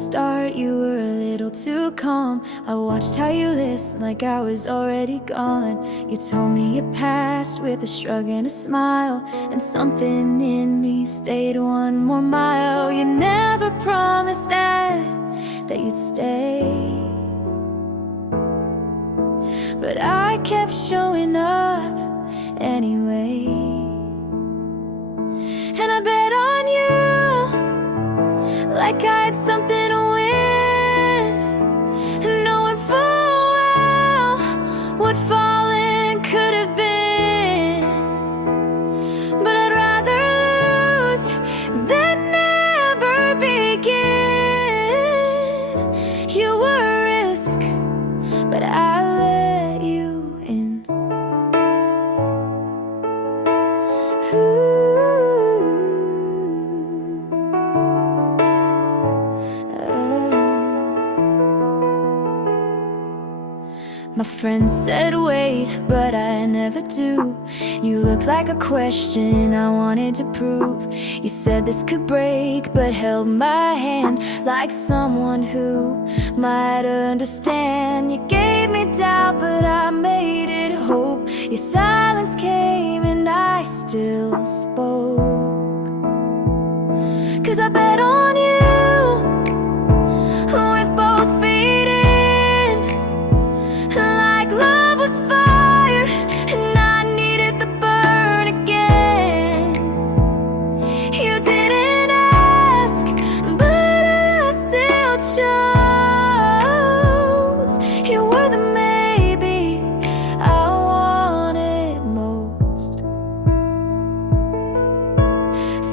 start, you were a little too calm. I watched how you listened like I was already gone. You told me your past with a shrug and a smile, and something in me stayed one more mile. You never promised that you'd stay, but I kept showing up anyway. And I bet on you like I had something to win, knowing full well what falling could have been. But I'd rather lose than never begin. You were a risk, but I let you in. My friends said wait, but I never do. You looked like a question I wanted to prove. You said this could break, but held my hand like someone who might understand. You gave me doubt, but I made it hope. Your silence came and I still spoke. 'Cause I bet on you with both feet in, like love was fire and I needed the burn again. You didn't ask, but I still chose. You were the maybe I wanted most.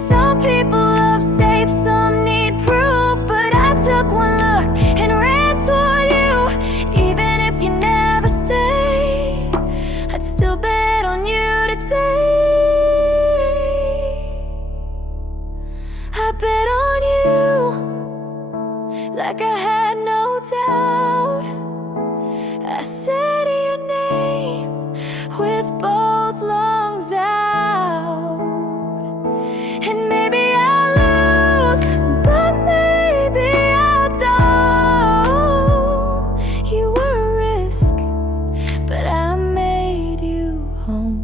Some people love safe, some need proof, but I took one look and ran toward you. Even if you never stay, I'd still bet on you today. I bet on you like I had no doubt. I said your name with both lungs out. And maybe I'll lose, but maybe I don't. You were a risk, but I made you home.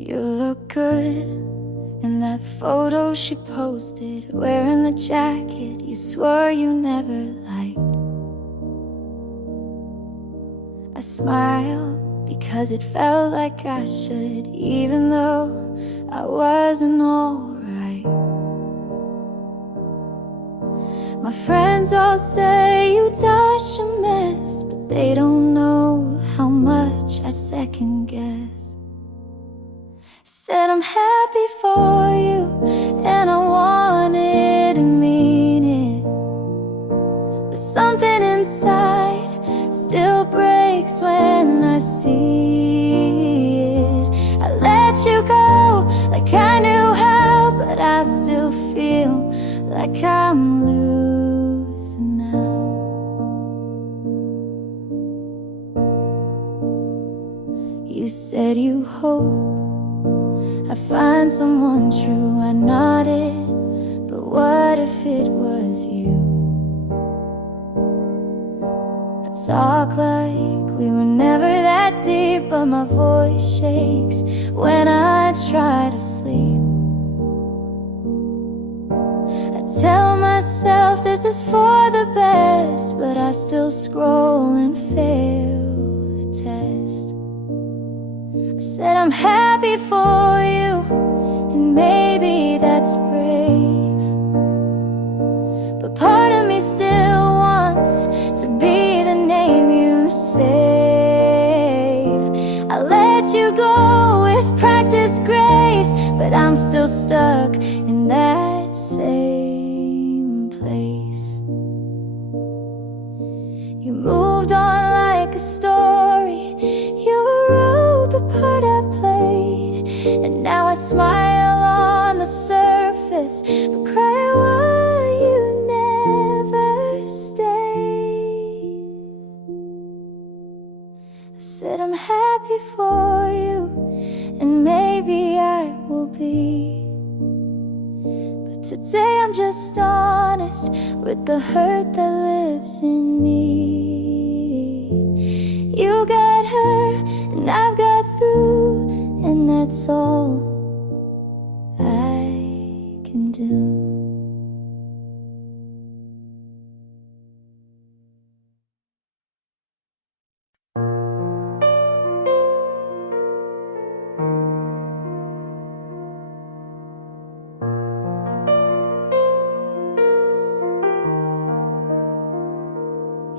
You look good in that photo she posted, wearing the jacket you swore you never liked. I smile because it felt like I should, even though I wasn't alright. My friends all say you dodged a mess, but they don't know how much I second guess. Said I'm happy for you, and I wanted to mean it, but something inside still breaks when I see it. I let you go like I knew how, but I still feel like I'm losing now. You said you hope I find someone true. I nodded, but what if it was you? I talk like we were never that deep, but my voice shakes when I try to sleep. I tell myself this is for the best, but I still scroll and fail the test. I said I'm happy for you, and maybe that's brave, but part of me still wants to be the name you save. I let you go with practiced grace, but I'm still stuck in that same place. You moved on like a story I said I'm happy for you, and maybe I will be. But today I'm just honest with the hurt that lives in me. You got hurt and I've got through, and that's all I can do.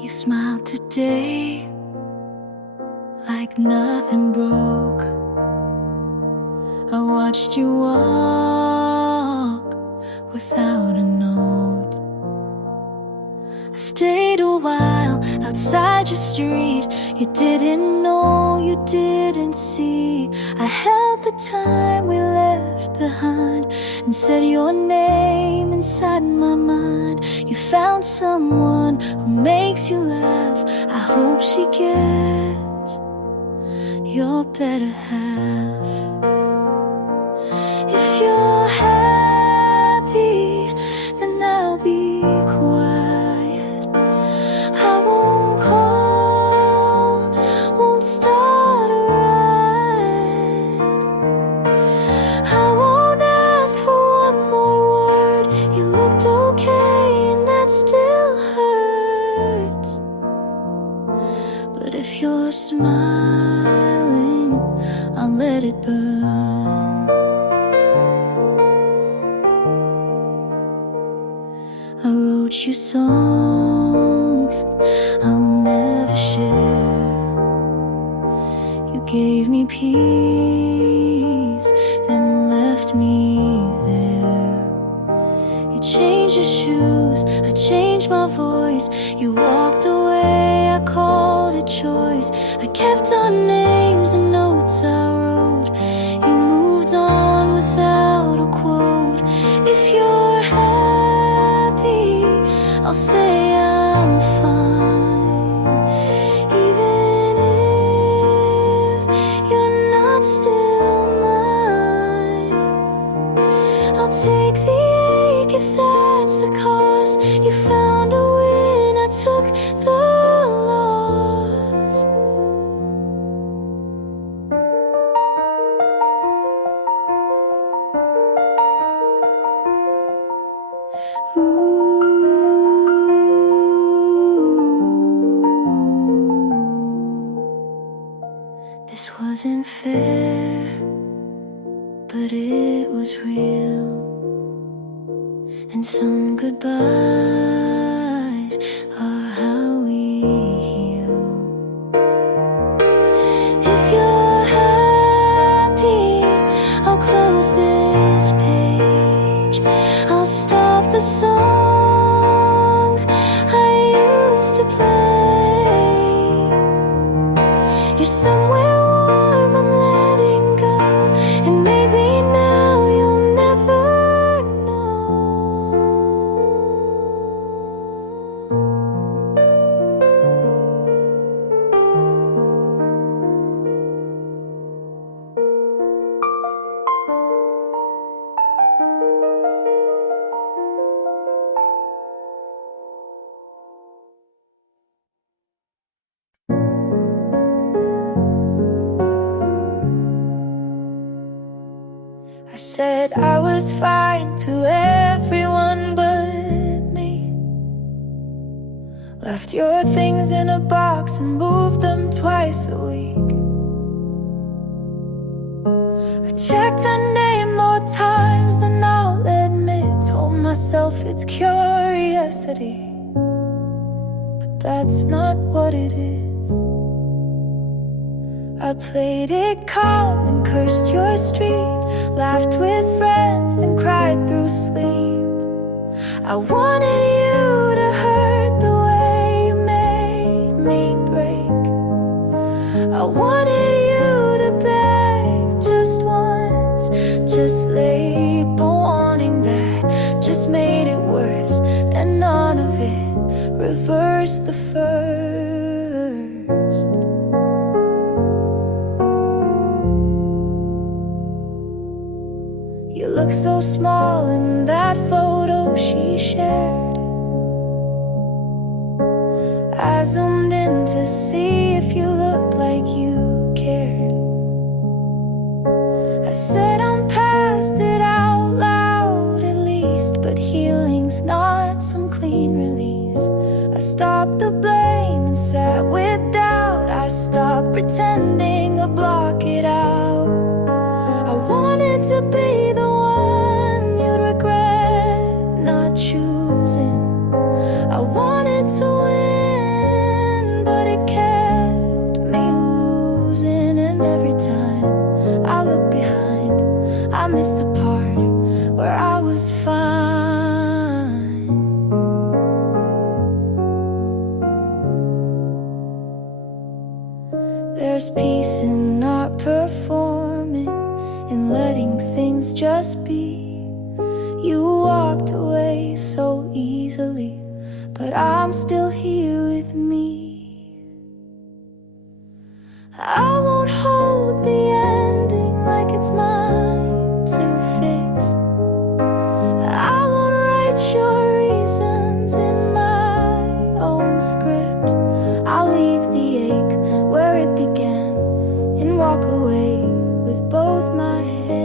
You smiled today like nothing broke. I watched you walk without a note. I stayed a while outside your street. You didn't know, you didn't see. I held the time we left behind and said your name inside my mind. You found someone who makes you laugh. I hope she gets your better half. If you're happy, then I'll be quiet. I won't call, won't start a riot. I won't ask for one more word. You looked okay and that still hurts. But if you're smiling, I'll let it burn. I wrote you songs I'll never share. You gave me peace, then left me there. You changed your shoes, I changed my voice. You walked away, I called it choice. I kept our names and notes I wrote. You moved on without a quote. If you're happy, I'll say I'm fine. Even if you're not still mine, I'll take the ache if that's the cost. You found a win, I took the loss. This wasn't fair, but it was real. And some goodbyes are how we heal. If you're happy, I'll close this page. I'll stop the songs I used to play. You're somewhere warm, I'm letting go. And maybe now you'll never know. I said I was fine to everyone but me. Left your things in a box and moved them twice a week. I checked her name more times than I'll admit. Told myself it's curiosity, but that's not what it is. I played it calm and cursed your street. Laughed with friends, then cried through sleep. I wanted you to hurt the way you made me break. I wanted you to beg just once, just label wanting that just made it worse, and none of it reversed the first. small in that photo she shared. I zoomed in to see if you looked like you cared. I said I'm past it out loud at least, but healing's not some clean release. I stopped the blame and sat with doubt. I stopped pretending to block it out. I wanted to be the one you'd regret not choosing. I wanted to win, but it kept me losing. And every time I look behind, I miss the part where I was fine. There's peace in not performing, in letting things just be. You walked away so easily, but I'm still here with me. I won't hold the ending like it's mine to fix. I won't write your reasons in my own script. I'll leave the ache where it began and walk away with both my hands.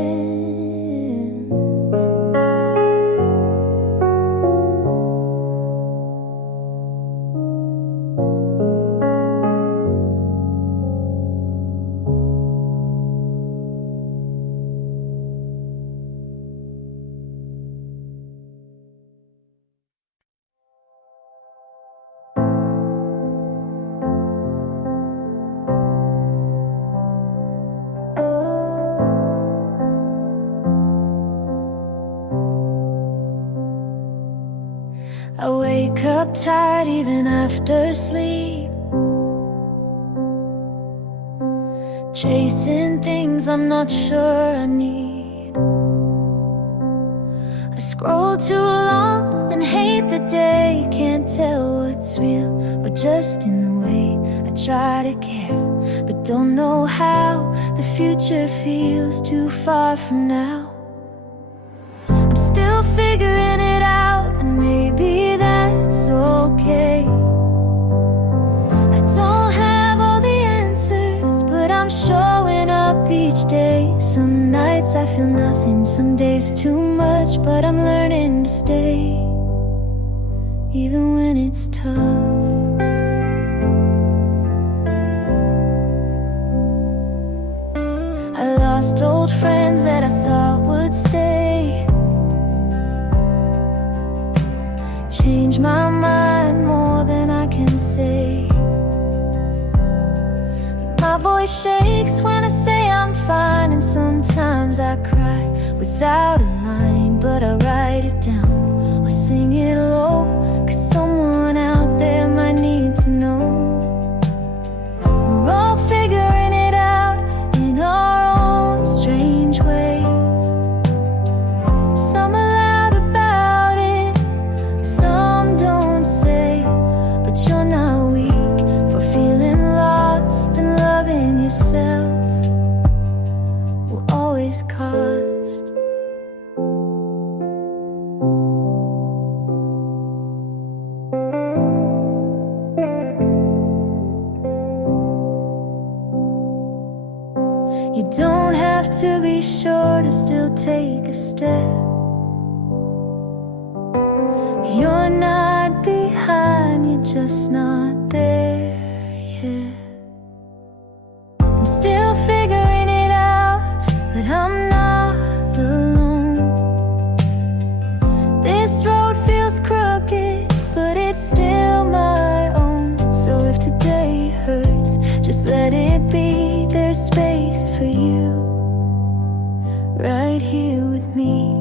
I wake up tired even after sleep, chasing things I'm not sure I need. I scroll too long and hate the day. Can't tell what's real or just in the way I try to care, but don't know how. The future feels too far from now. I'm still figuring it out, and maybe that's okay. I don't have all the answers, but I'm showing up each day. Some nights I feel nothing, some days too much, but I'm learning to stay, even when it's tough. I lost old friends that I thought would stay, change my mind more than I can say. My voice shakes when I say I'm fine, and sometimes I cry without a line, but I write it down or sing it low, 'cause someone out there might need to know. We're all figuring it out in our own strange ways. Some are loud about it, some don't say, but you're not weak for feeling lost, and loving yourself will always cost. You don't have to be sure to still take a step. You're not behind, you're just not there yet. I'm still figuring it out, but I'm not alone. This road feels crooked, but it's still my own. So if today hurts, just let it be. There's space for you right here with me.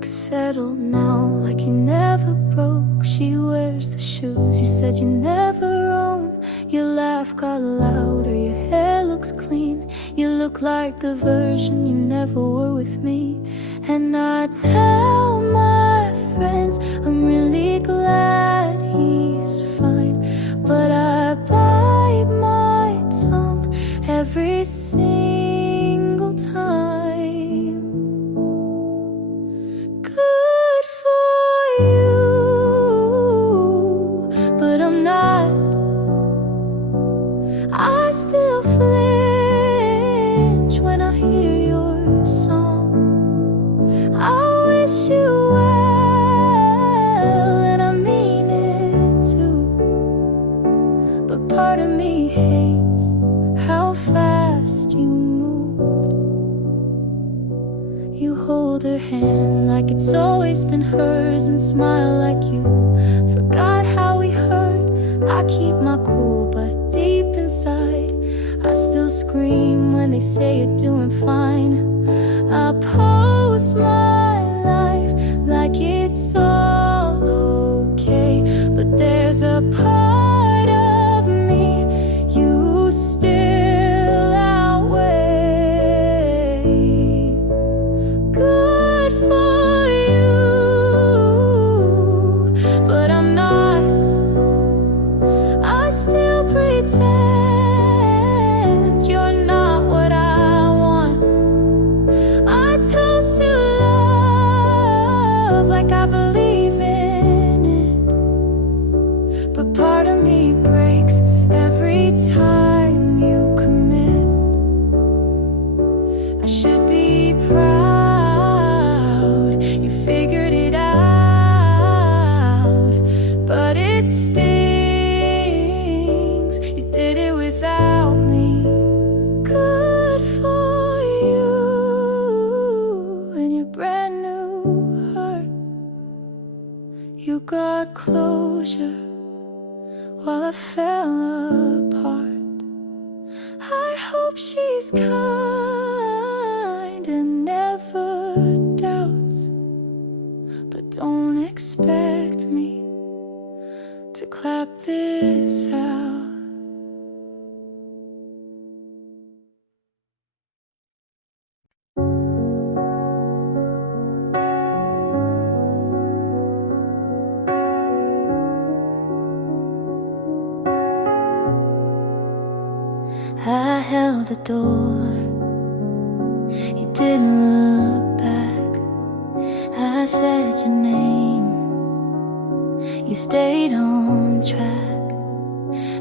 look settled now, like you never broke. She wears the shoes you said you never own. Your laugh got louder, your hair looks clean. You look like the version you never were with me. And I tell my friends I'm really glad he's fine, but I bite my tongue every single time. Good for you, but I'm not. I still flinch when I hear your song. I wish you well, and I mean it too. But part of me hates how fast you moved. You hold her hand like it's always been hers, and smile like you forgot how we hurt. I keep my cool, but deep inside I still scream when they say you're doing fine. I post my life like it's all okay, but there's a part of me you still outweigh. Good for you, but I'm not. I still pretend you're not what I want. I toast to love like I believe in it, but part of me breaks every time you commit. I should be proud you figured it out, but it stings. You did it without me. Good for you and your brand new heart. You got closure while I fell apart. I hope she's kind and never doubts, but don't expect me to clap this out. I held the door, you didn't look back. I said your name, you stayed on track.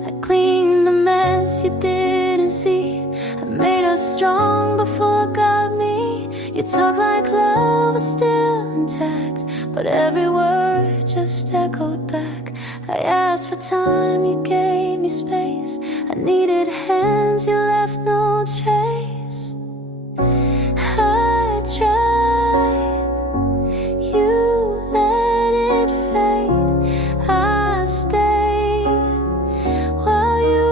I cleaned the mess you didn't see. I made us strong before it got me. You talk like love was still intact, but every word just echoed back. I asked for time, you gave me space. I needed hands, you left no trace. I tried, you let it fade. I stayed while you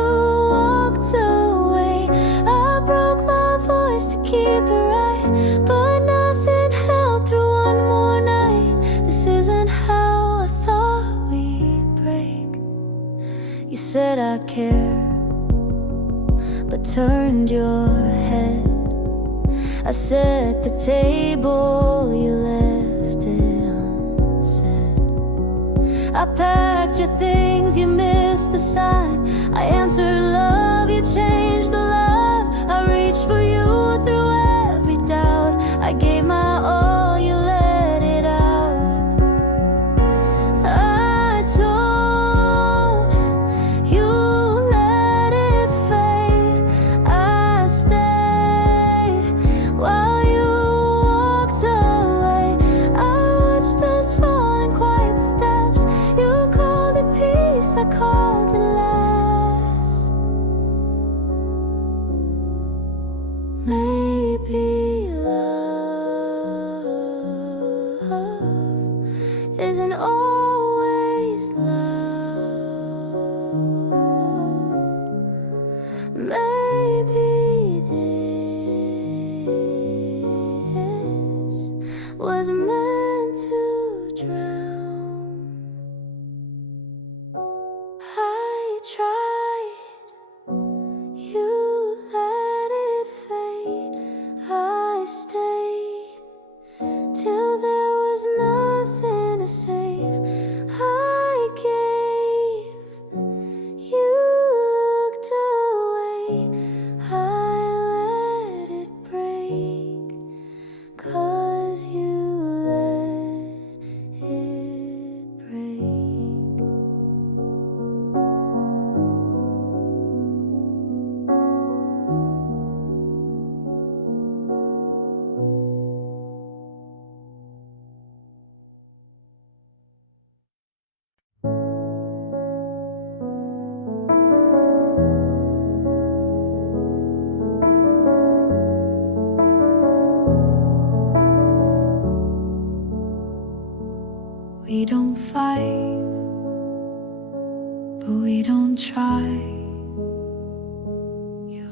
walked away. I broke my voice to keep it right, but nothing held through one more night. This isn't how I thought we'd break. You said I care, but turned your head. I set the table, you left it unsaid. I packed your things, you missed the sign. I answered love, you changed the love. I reached for you through every doubt. I gave my all, you let it out. I told you let it fade. I stayed while you walked away. I watched us fall in quiet steps. You called it peace, I called it less. Maybe love isn't always loud. Maybe this was meant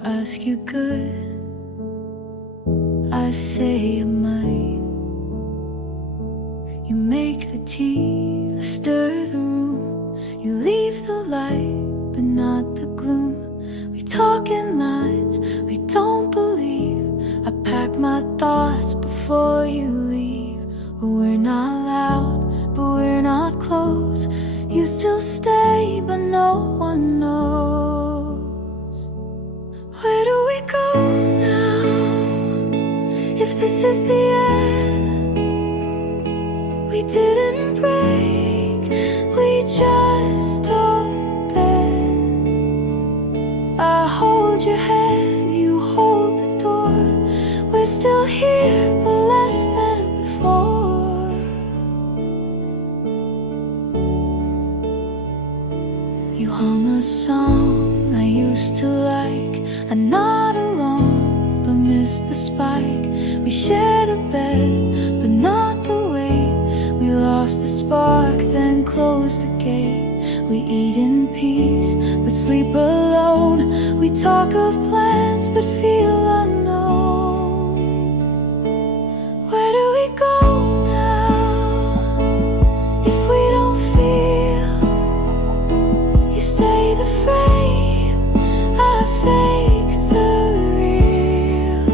ask you good, I say I might. You make the tea, I stir the room. You leave the light, but not the gloom. We talk in lines we don't believe. I pack my thoughts before you leave. We're not loud, but we're not close. You still stay, but no one knows. Where do we go now? If this is the end, we didn't break, we just opened. I hold your hand, you hold the door. We're still here, but less than before. You hum a song I used to like. I'm not alone, but miss the spike. We shared a bed, but not the weight. We lost the spark, then closed the gate. We eat in peace, but sleep alone. We talk of plans, but feel unknown. Where do we go now? If we don't feel, you stay the frame, I fake the real.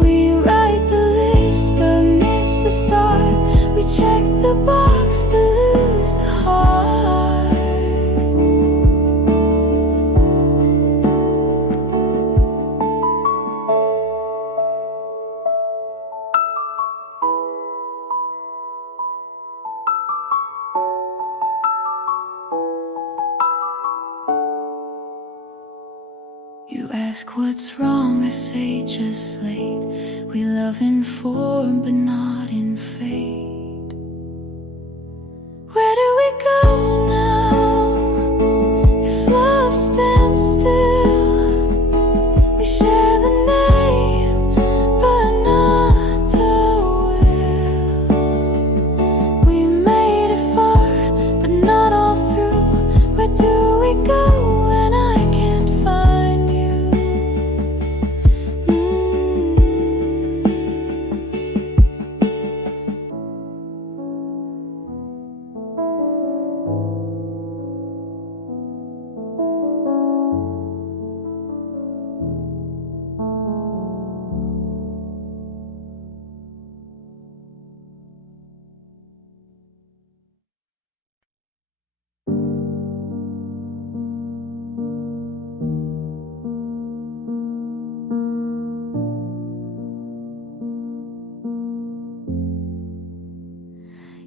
We write the list, but miss the start. We check the box, but lose the heart. You ask what's wrong, I say just late. We love in form, but not in fate. Where do we go now? If love stands still, we share the name, but not the will. We made it far, but not all through. Where do we go when I can't find you?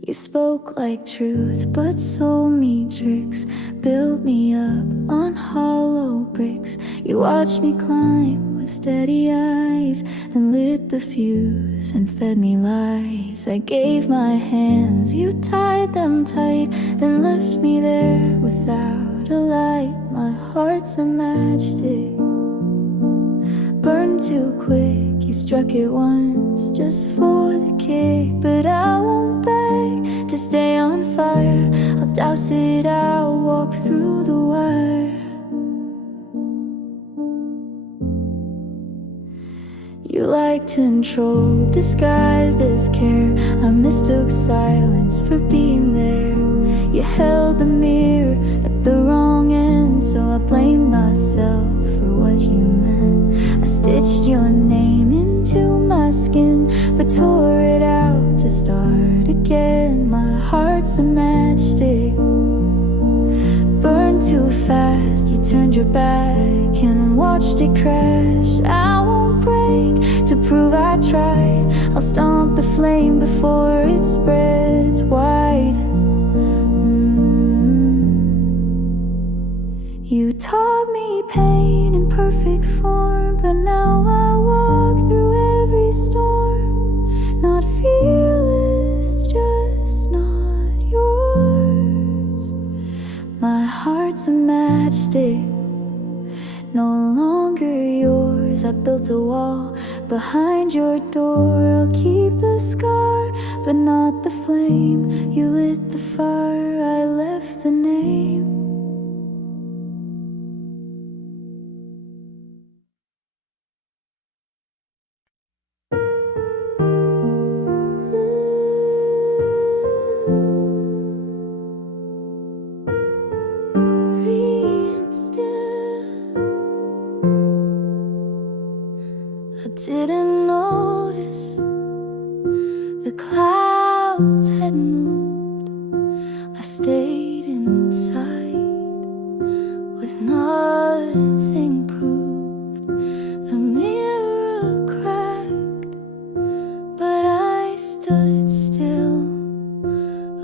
You spoke like truth, but sold me tricks. Built me up on hollow bricks. You watched me climb with steady eyes, then lit the fuse and fed me lies. I gave my hands, you tied them tight, then left me there without a light. My heart's a matchstick, burned too quick. You struck it once just for the kick, but I won't beg to stay on fire. I'll douse it out, walk through the wire. You like control disguised as care. I mistook silence for being there. You held the mirror at the wrong end, so I blamed myself for what you meant. I stitched your name into my skin, but tore it out to start again. My heart's a matchstick, burned too fast. You turned your back and watched it crash. I won't break to prove I tried. I'll stomp the flame before it spreads wide. You taught me pain in perfect form, but now I walk through every storm. Not fearless, just not yours. My heart's a matchstick, no longer yours. I built a wall behind your door. I'll keep the scar, but not the flame. You lit the fire, I left the name. I didn't notice the clouds had moved. I stayed inside with nothing proved. The mirror cracked, but I stood still,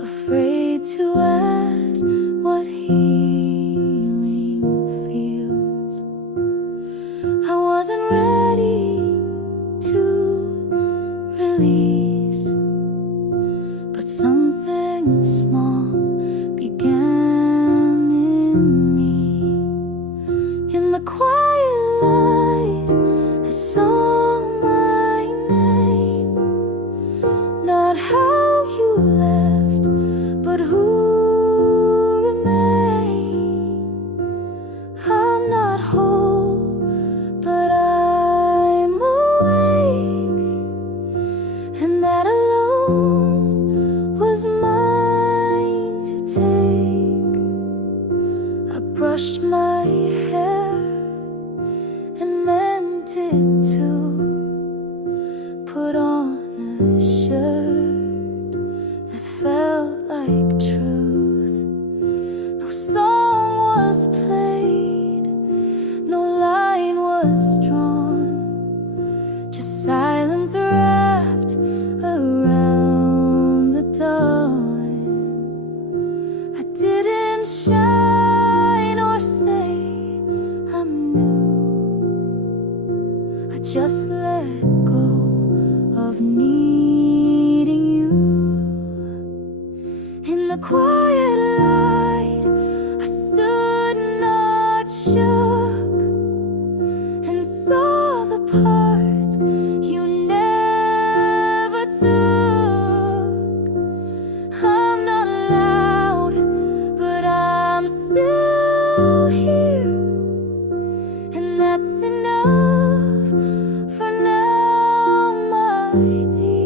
afraid to ask what healing feels. I wasn't ready to release, but something small began in me. In the quiet light, I saw my name. Not how you left, but who remained. I'm not whole, but I'm awake, and that alone was mine to take. I brushed my hair and meant it to put on a shirt that felt like truth. No song was played, no line was drawn, just silence wrapped around the dawn. I didn't shine or say I'm new. I just let go of needing you. In the quiet light, I stood not shook, and saw the parts you never took. I'm not loud, but I'm still here, and that's enough for now, my dear.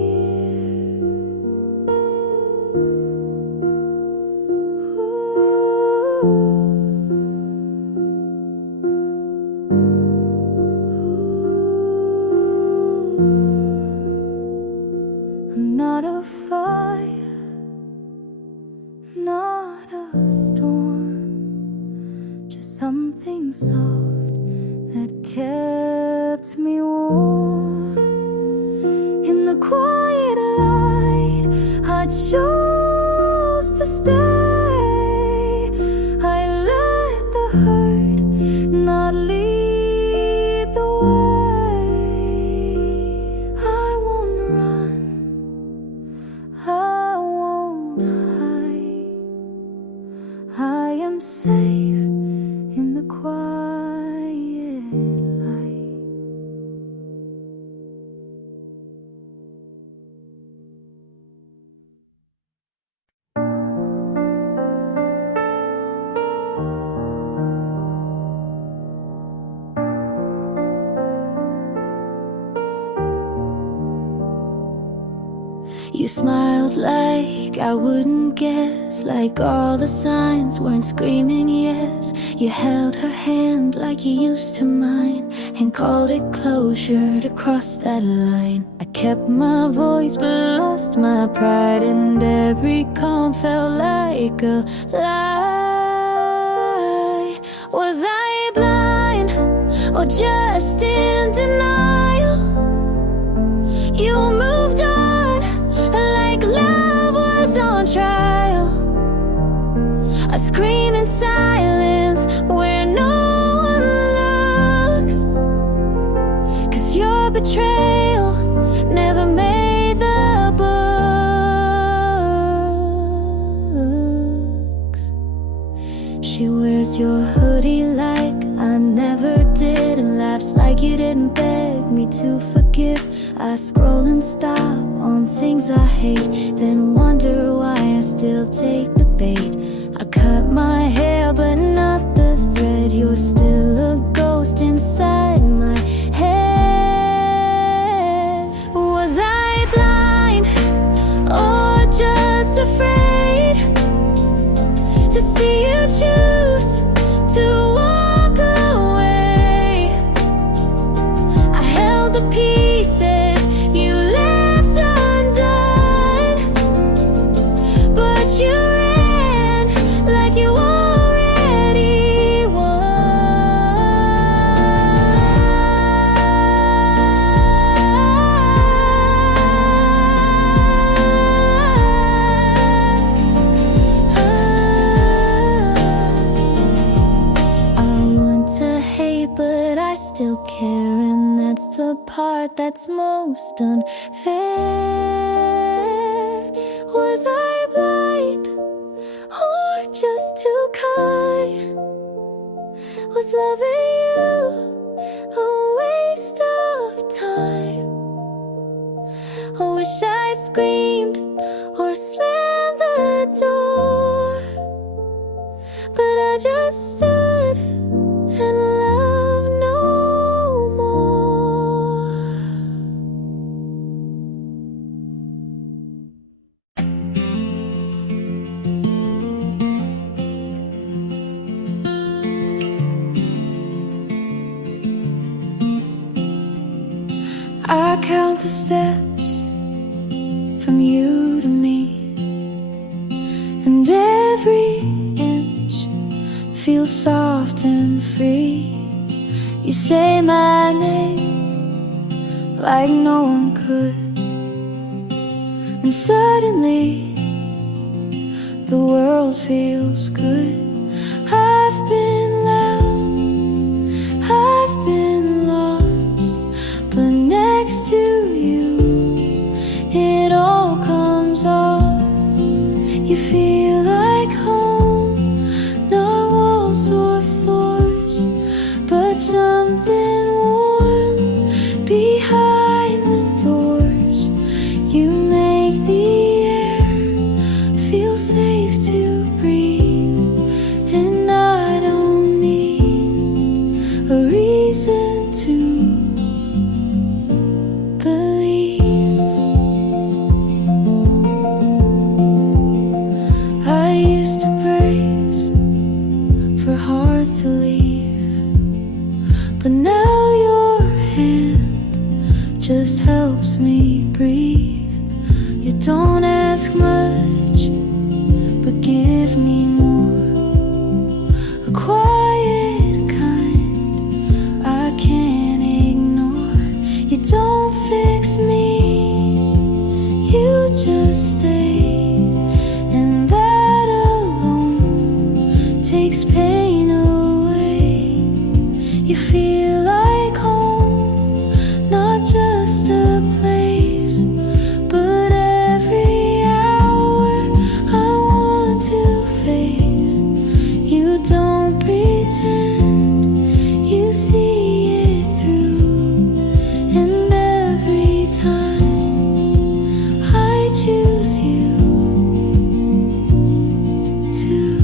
I'm not a fire, not a storm, just something soft that kept me warm. In the quiet light, I chose to stay. I let the hurt not lead the way. I won't run, I won't hide. I am safe in the quiet light. You smiled like I wouldn't guess, like all the signs weren't screaming yes. You held her hand like you used to mine, and called it closure to cross that line. I kept my voice but lost my pride, and every calm felt like a lie. Was I blind or just in denial? You moved on like love was on trial. I scream in silence where no one looks, 'cause your betrayal never made the books. She wears your hoodie like I never did, and laughs like you didn't beg me to forgive. I scroll and stop on things I hate, then wonder why I still take the bait. I cut my hair but not the thread. You're still a ghost inside my head. Was I blind or just afraid to see you choose to walk away? I held the the pieces you left undone. But you ran like you already won. I want to hate, but I still care, and that's the part that's most unfair. Was I blind or just too kind? Was loving you a waste of time? I wish I screamed or slammed the door, but I just stood and loved no more. I count the steps from you to me, and every inch feels soft and free. You say my name like no one could, and suddenly the world feels good. I've been loud, I've been lost, but next to you it all comes off. You feel like home, not walls or floors, but something warm behind the doors. You make the air feel safe to breathe, and I don't need a reason to believe. I used to brace for hearts to leave, but now your hand just helps me breathe. You don't ask much, but give me more. A quiet kind I can't ignore. You don't fix me, you just stay, and that alone takes pain away. You feel like home, not just a place, but every hour I want to face. You don't pretend, you see it through, and every time I choose you too.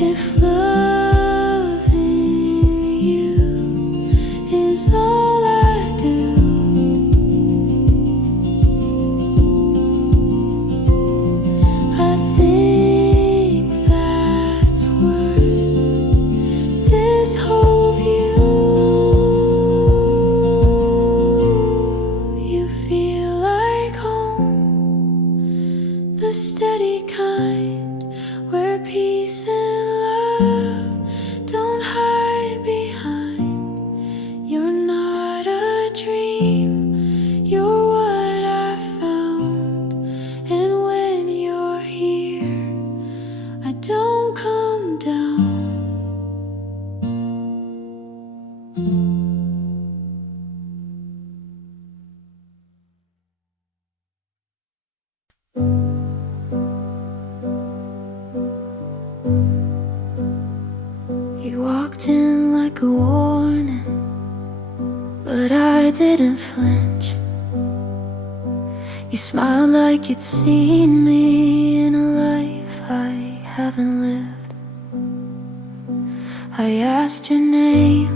If loving you is all I do, I think that's worth this whole view. You feel like home, the steady kind, where peace and love don't hide behind. You're not a dream, you're what I found. And when you're here, I don't come down. You walked in like a warning, but I didn't flinch. You smiled like you'd seen me in a life I haven't lived. I asked your name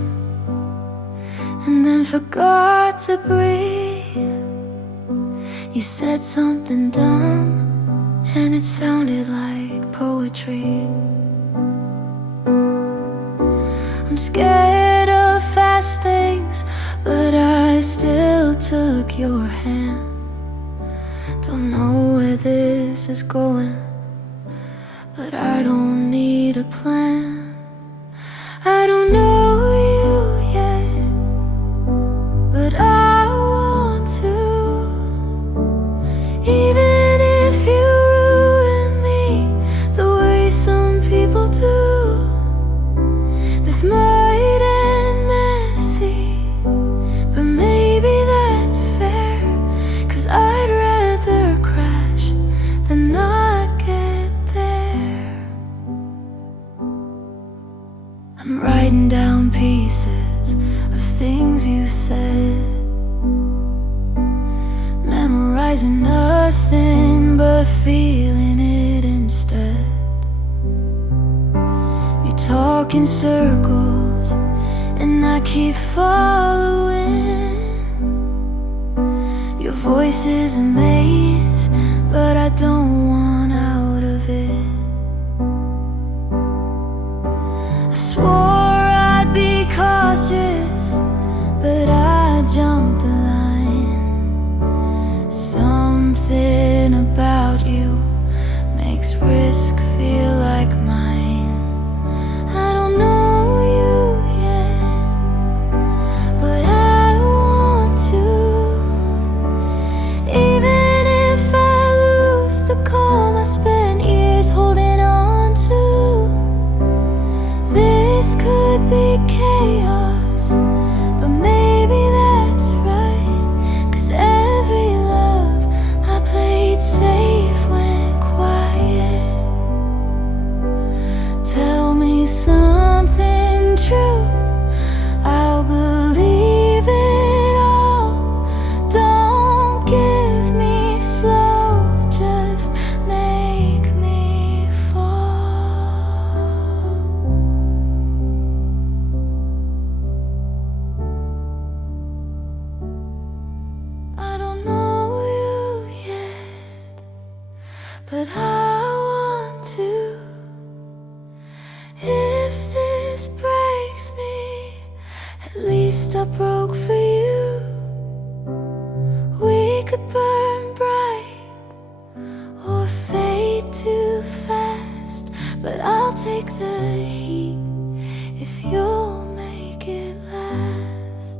and then forgot to breathe. You said something dumb and it sounded like poetry. I'm scared of fast things, but I still took your hand. Don't know where this is going, but I don't need a plan. I don't know you yet, but I want to. Even if you ruin me the way some people do, this might end messy, but maybe that's fair, 'cause I'd rather crash than not get there. I'm writing down pieces of things you said, memorizing nothing but feeling it instead. You talk in circles and I keep following. Your voice is a maze, but I don't want out of it. I swore I'd be cautious, but I jumped the line. Something about you makes risk feel like mine. I don't know you yet, but I want to. Even if I lose the calm I spent years holding on to, this could be chaos, but maybe that's right, 'cause every love I played safe went quiet. Tell me something true, I'll believe it all. Don't give me slow, just make me fall. I don't know you yet, but I want to. If this breaks me, at least I broke for you. We could burn bright or fade too fast, but I'll take the heat if you'll make it last.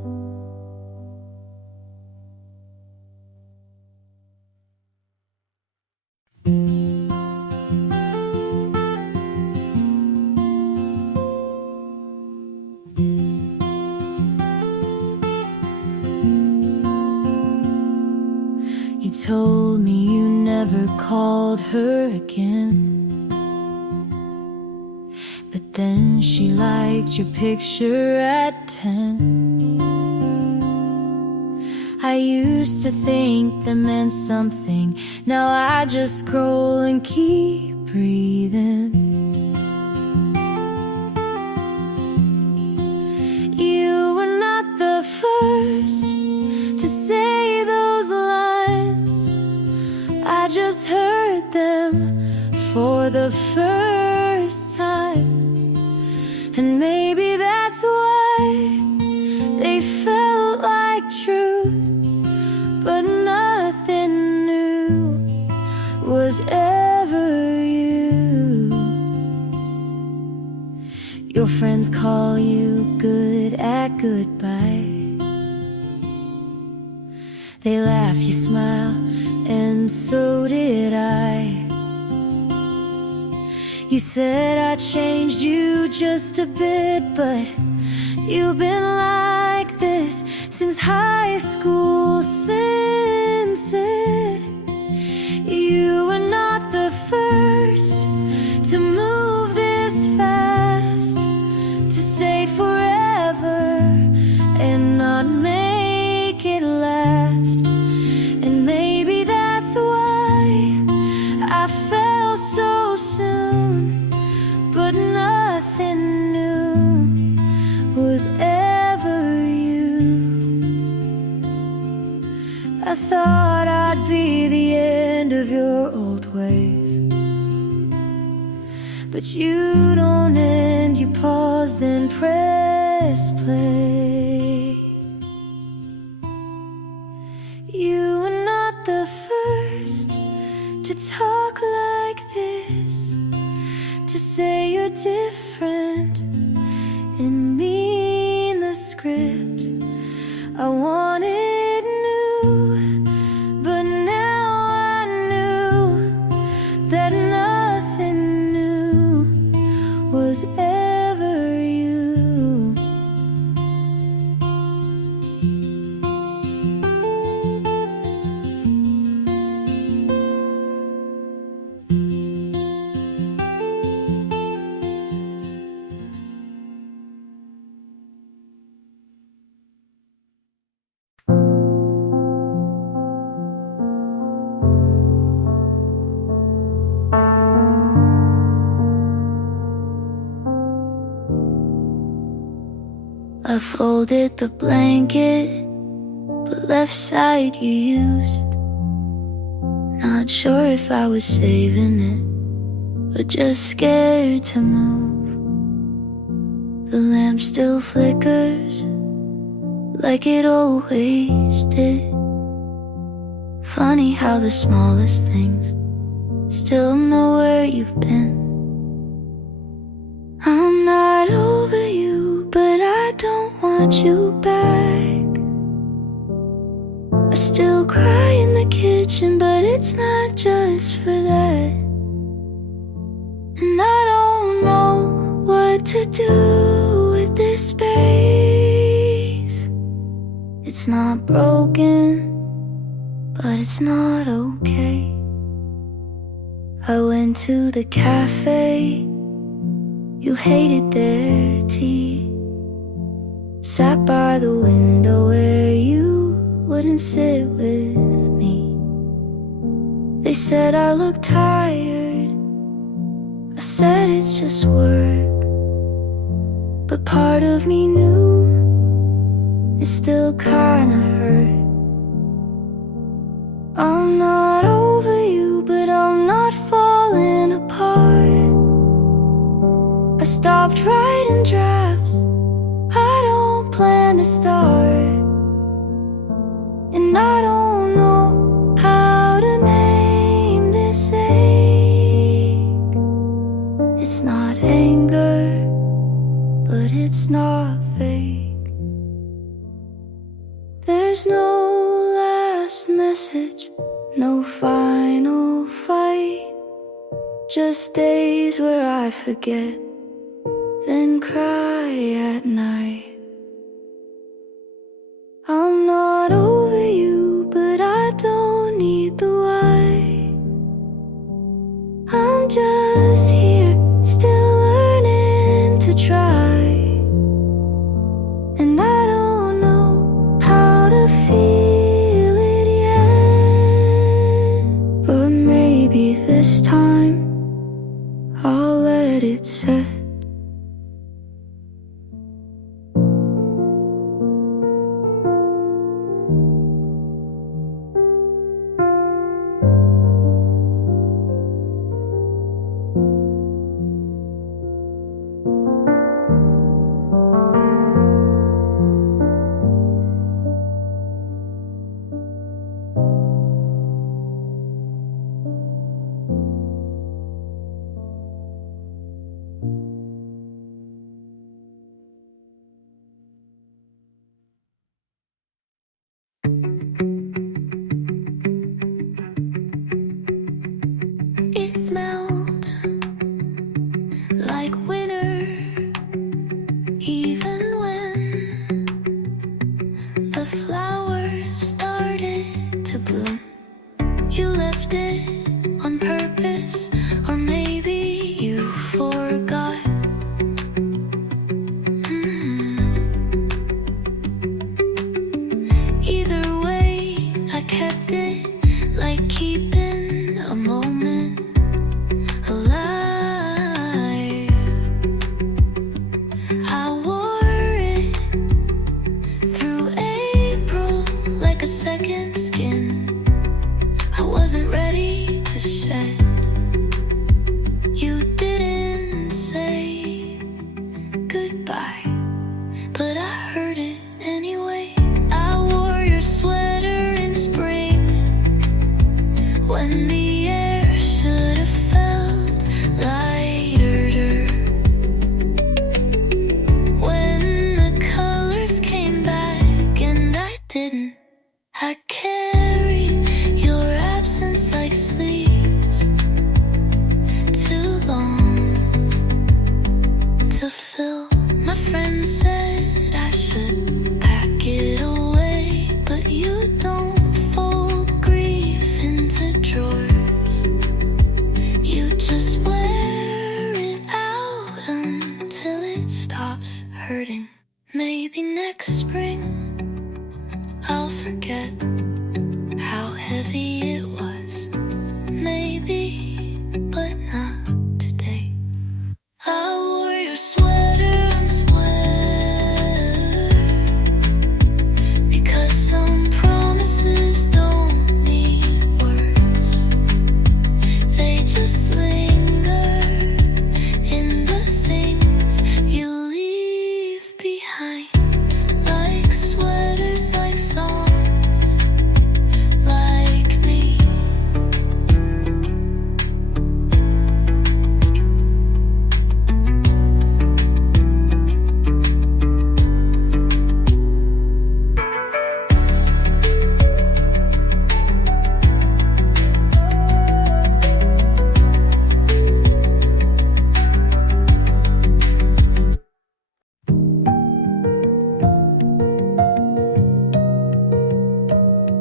You told me you never called her again, but then she liked your picture at 10. I used to think that meant something, now I just scroll and keep breathing. You were not the first to say those lines, I just heard them for the first time. And maybe that's why they felt like truth, but nothing new was ever you. Your friends call you good at goodbye. They laugh, you smile, and so did I. You said I changed you just a bit, but you've been like this since high school, since it. You were not the first to move this fast, to say forever and not make it last. And maybe that's why I fell so soon, but nothing new was ever you. I thought I'd be the end of your old ways, but you don't end, you pause then press press play. You are not the first to talk like this, to say you're different and mean the script I wanted new, but now I knew that nothing new was ever you. I folded the blanket, but left side you used. Not sure if I was saving it, or just scared to move. The lamp still flickers, like it always did. Funny how the smallest things still know where you've been. I'm not over you, but I don't want you back. I still cry in the kitchen, but it's not just for that. And I don't know what to do with this space. It's not broken, but it's not okay. I went to the cafe, you hated their tea. Sat by the window where you wouldn't sit with me. They said I looked tired, I said it's just work. But part of me knew it still kinda hurt. I'm not over you, but I'm not falling apart. I stopped writing drafts, I don't plan to start. And I don't know how to name this ache. It's not anger, but it's not fake. There's no last message, no final fight. Just days where I forget, then cry at night. I'm not over you, but I don't need the why. I'm just here, still learning to try. And I don't know how to feel it yet, but maybe this time I'll let it set. It smelled like winter, even when the flowers started to bloom. You left it on purpose, or maybe you forgot. Either way, I kept it, like keeping a moment alive. till it stops hurting. Maybe next spring I'll forget how heavy it was. Maybe, but not today. I wore your sweater and sweater because some promises don't need words. They just linger in the things you leave behind. Like sweaters, like songs, like me.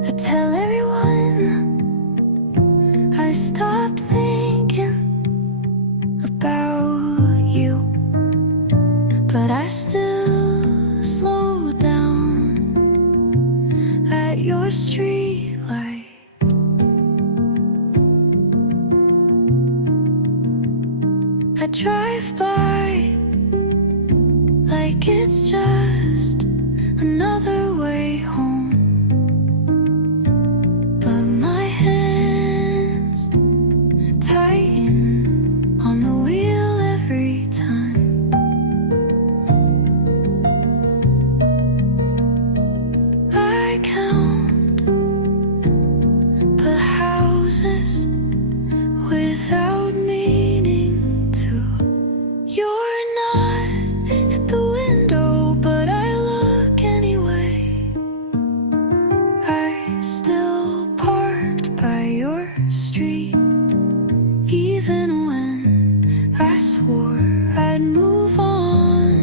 I tell everyone I stopped thinking about you, but I still slow down at your street light. I drive by like it's just another way home. But my hands tighten on the wheel every time. I count the houses without meaning to. You're not at the window, but I look anyway. I still parked by your street, even when I swore I'd move on.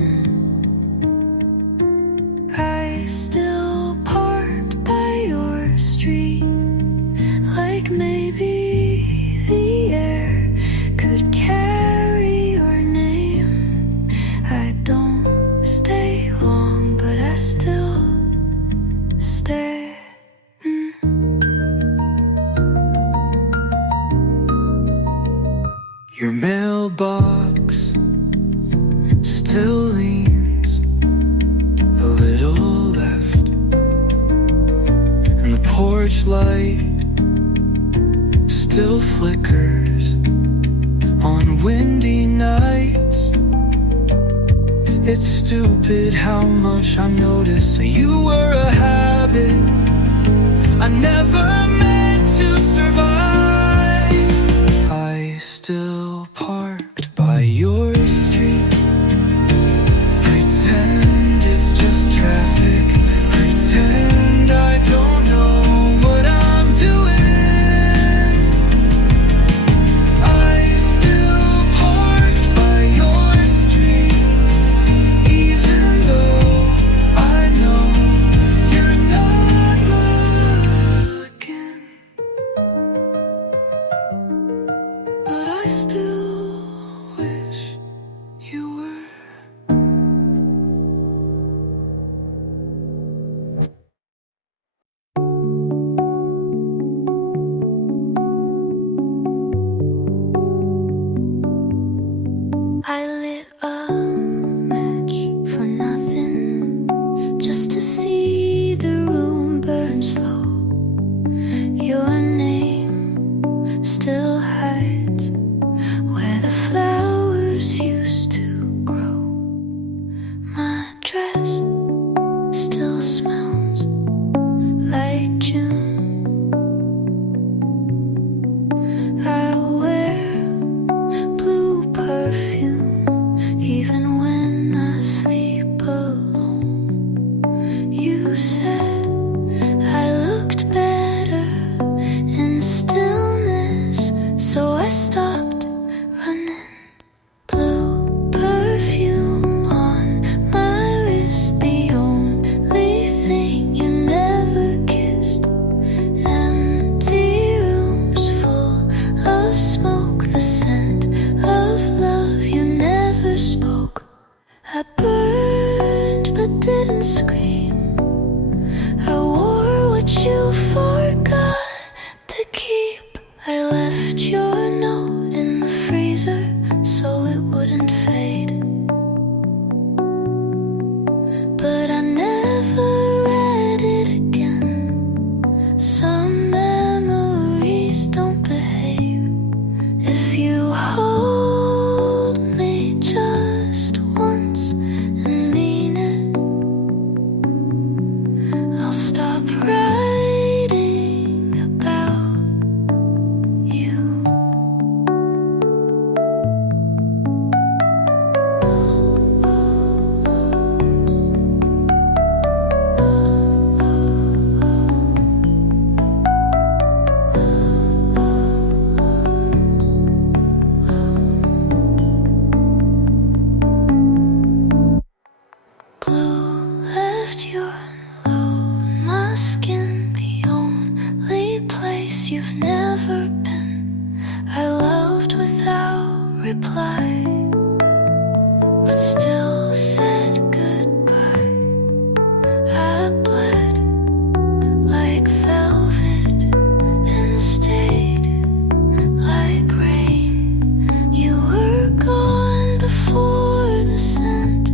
I still parked by your street, like maybe the air could carry your name. I don't stay long, but I still stay. Your mailbox still leans a little left, and the porch light still flickers on windy nights. It's stupid how much I notice that you were a habit I never meant to survive. I still parked by your street. Pretend it's just traffic. Pretend I don't know what I'm doing. I still parked by your street, even though I know you're not looking. I burned but didn't scream. I wore what you forgot to keep. I left your note in the freezer so it wouldn't fade. But I never read it again. Some memories don't behave. If you hold me just once and mean it, I'll stop writing about you. Blue left your alone, my skin the only place you've never been. I loved without reply, but still said goodbye. I bled like velvet and stayed like rain. You were gone before the scent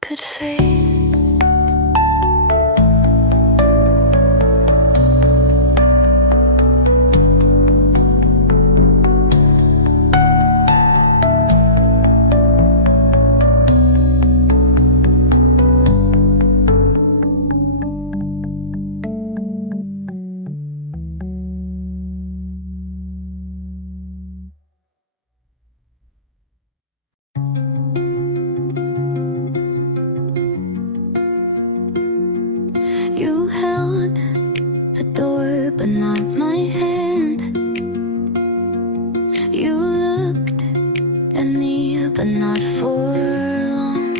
could fade. You held the door, but not my hand. You looked at me, but not for long.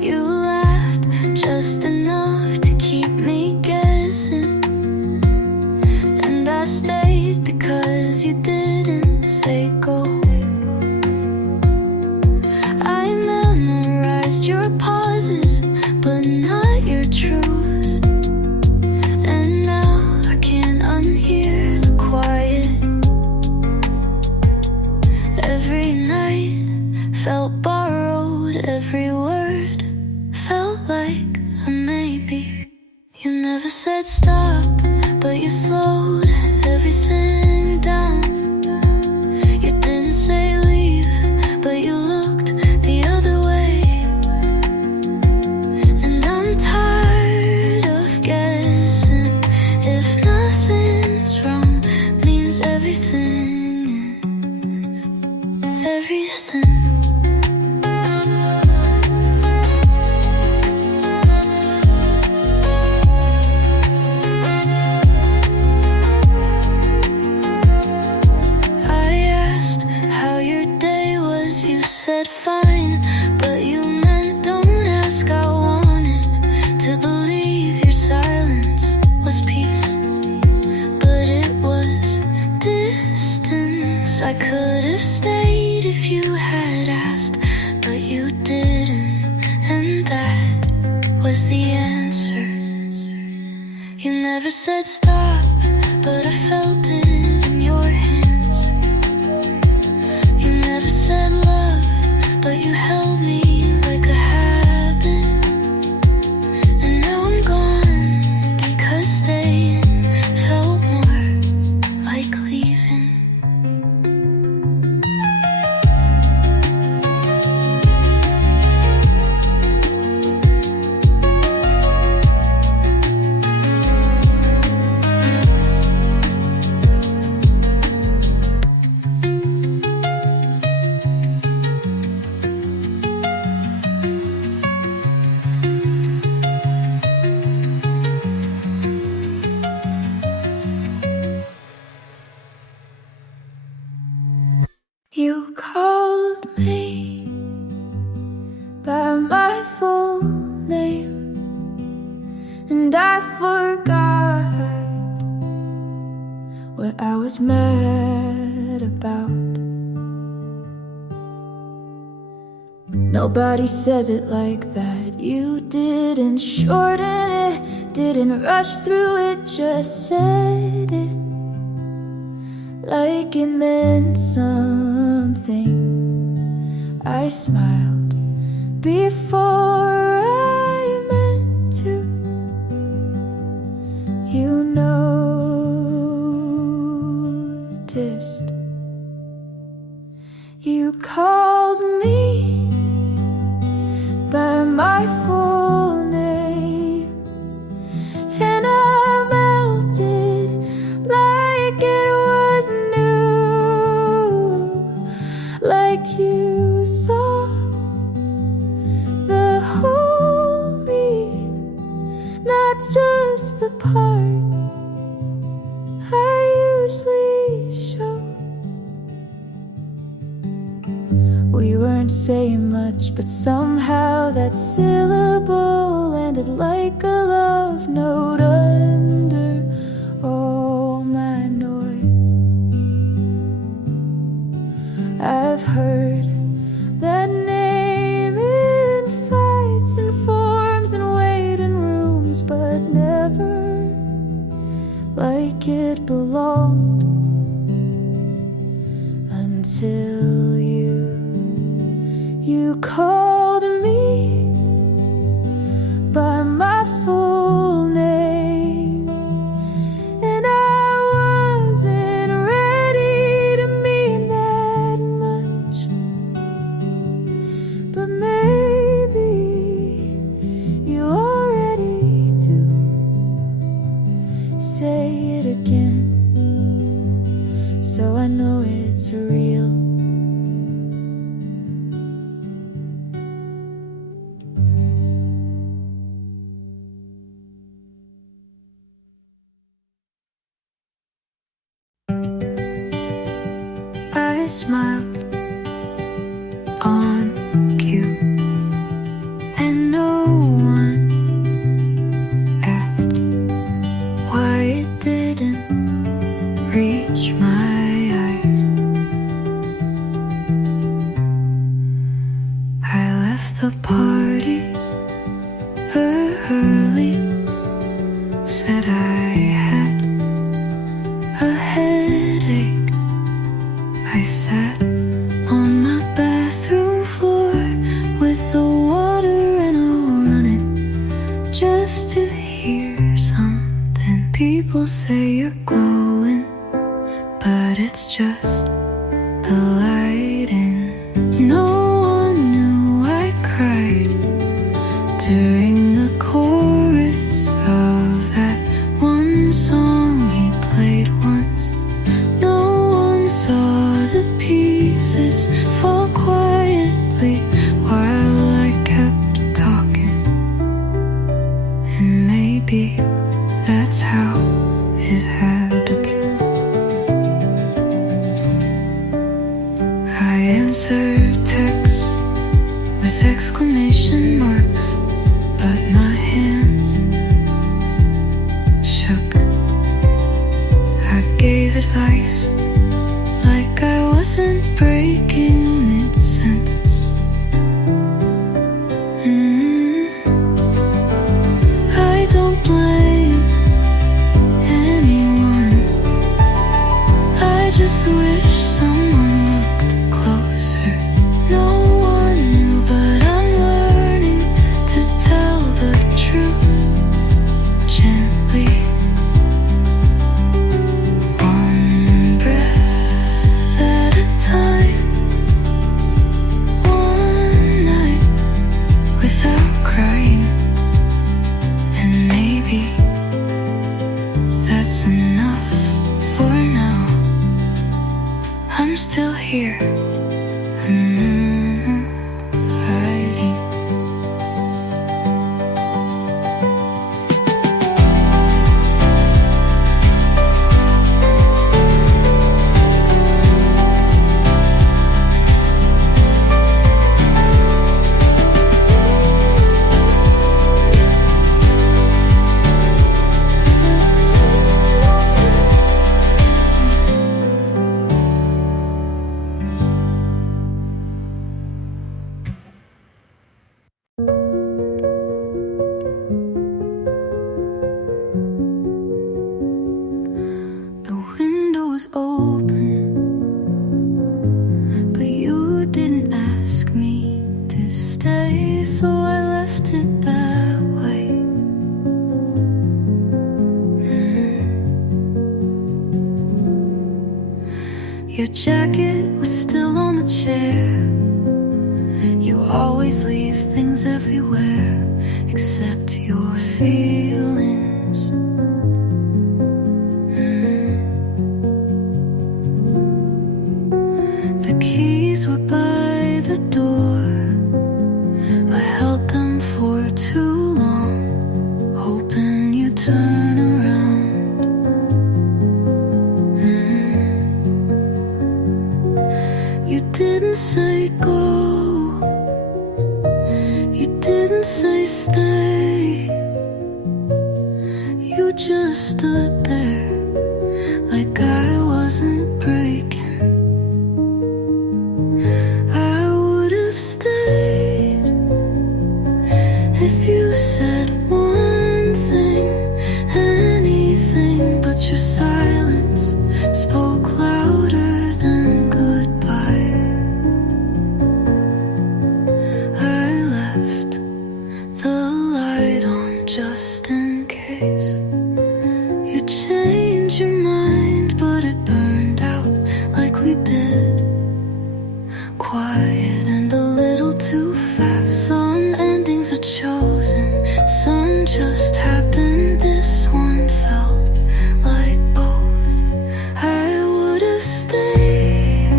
You laughed just enough to keep me guessing, and I stayed because you didn't say go. I memorized your pauses, but not your truths. And now I can't unhear the quiet. Every night felt borrowed, every word felt like a maybe. You never said stop, but you slowed everything down. You didn't say leave, but you looked the other way. And I'm tired of guessing. If nothing's wrong means everything is everything. I asked how your day was, you said fine, but you meant don't ask. I wanted to believe your silence was peace, but it was distance. I could have stayed if you had asked, but you didn't, and that was the answer. You never said stop, but I felt it in your hands. You never said love, but you held me like a habit. And now I'm gone because staying felt more like leaving. You called me by my full name, and I forgot what I was mad about. Nobody says it like that. You didn't shorten it, didn't rush through it, just said it like it meant something. I smiled before I meant to. You noticed. You called me by my full name, and I melted like it was new, like you saw the whole me, not just the part I usually show. We weren't saying much, but somehow that syllable landed like a love note under all my noise. I've heard that name in fights and forms and waiting rooms, but never like it belonged until you called me by my full name, and I wasn't ready to mean that much, but maybe you are ready to say it again, so I know it's real. I smiled on cue, and no one asked why it didn't reach my eyes. I left the party early, said I had a headache. I sat on my bathroom floor with the water and all running, just to hear something. People say you're glowing, but it's just the lighting. No one knew I cried during the chorus of that one song he played once. No one saw the pieces fall quietly while I kept talking, and maybe that's how it had to be. I answered texts with exclamation marks, but my hands shook. I gave advice like I wasn't breaking mid-sentence. I don't blame anyone, I just wish someone looked closer. No one knew, but I'm learning it that way. Your jacket was still on the chair. You always leave things everywhere except your feelings. The keys were by the door. I held them for too long, hoping you'd turn around. You didn't say go, you didn't say stay. You just stood there like I wasn't breaking. I would have stayed if you said one thing, anything, but your silence spoke louder than goodbye. I left the light on just in case you'd change your mind, but it burned out like we did. Quiet and a little too fast. Some endings are chosen, some just happened. This one felt like both. I would have stayed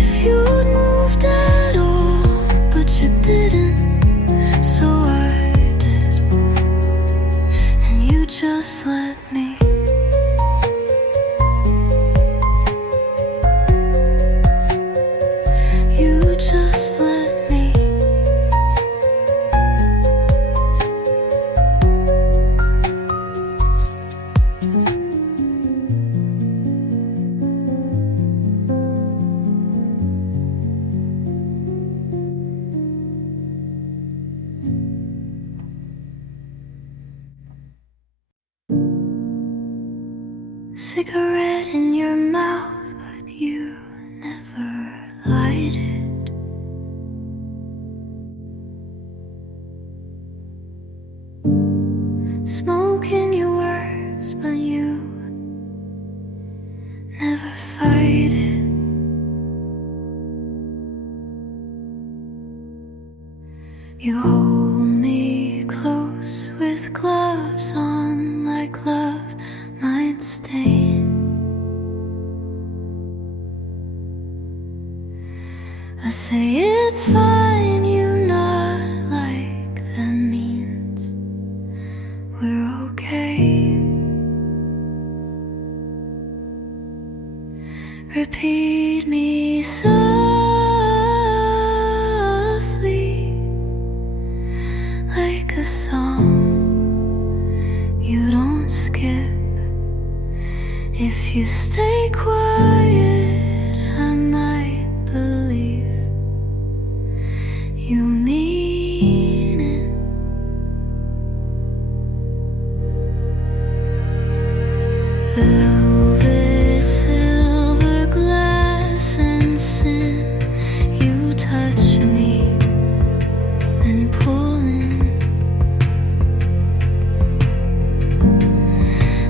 if you'd moved at all, but you didn't, so I did. And you just let me. You just let me. Cigarette in your mouth, but you never light it. Smoke in your words, but you never fight it. You hold me close with gloves on, like love might stain. I say it's fine, you nod like that means we're okay. Repeat me softly like a song you don't skip. If you stay quiet, I might believe you mean it. Velvet, silver glass and sin. You touch me, then pull in.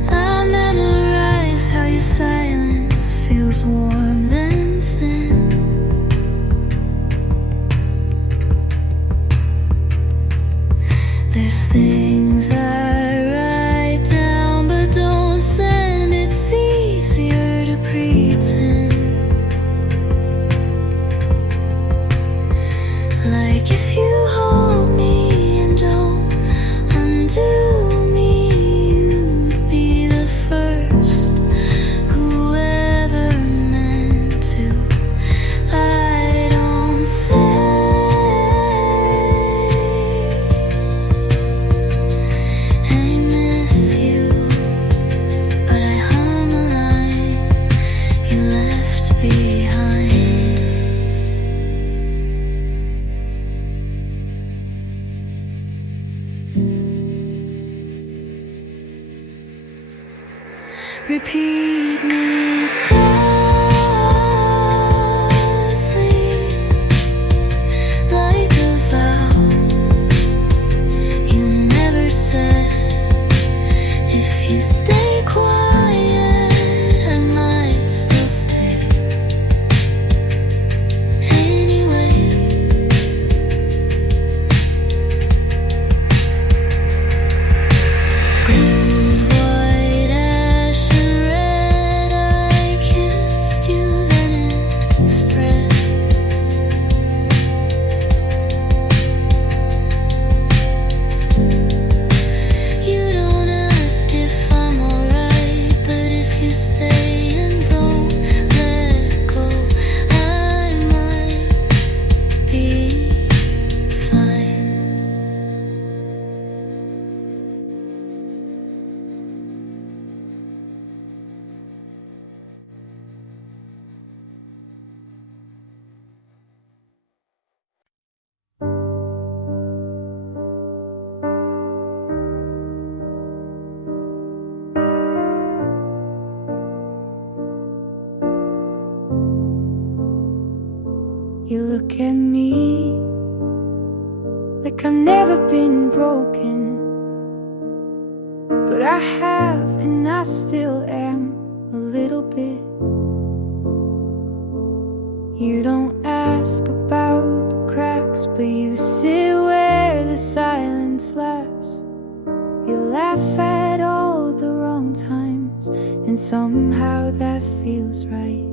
I memorize how your silence feels warm then thin. There's things I write down but don't send. It's easier to pretend. Like if you hold me and don't undo me, you'd be the first who ever meant to. I don't say I miss you, but I hum a line you left behind. Repeat me softly like a vow You look at me like I've never been broken, but I have, and I still am a little bit. You don't ask about the cracks, but you sit where the silence laughs. You laugh at all the wrong times, and somehow that feels right.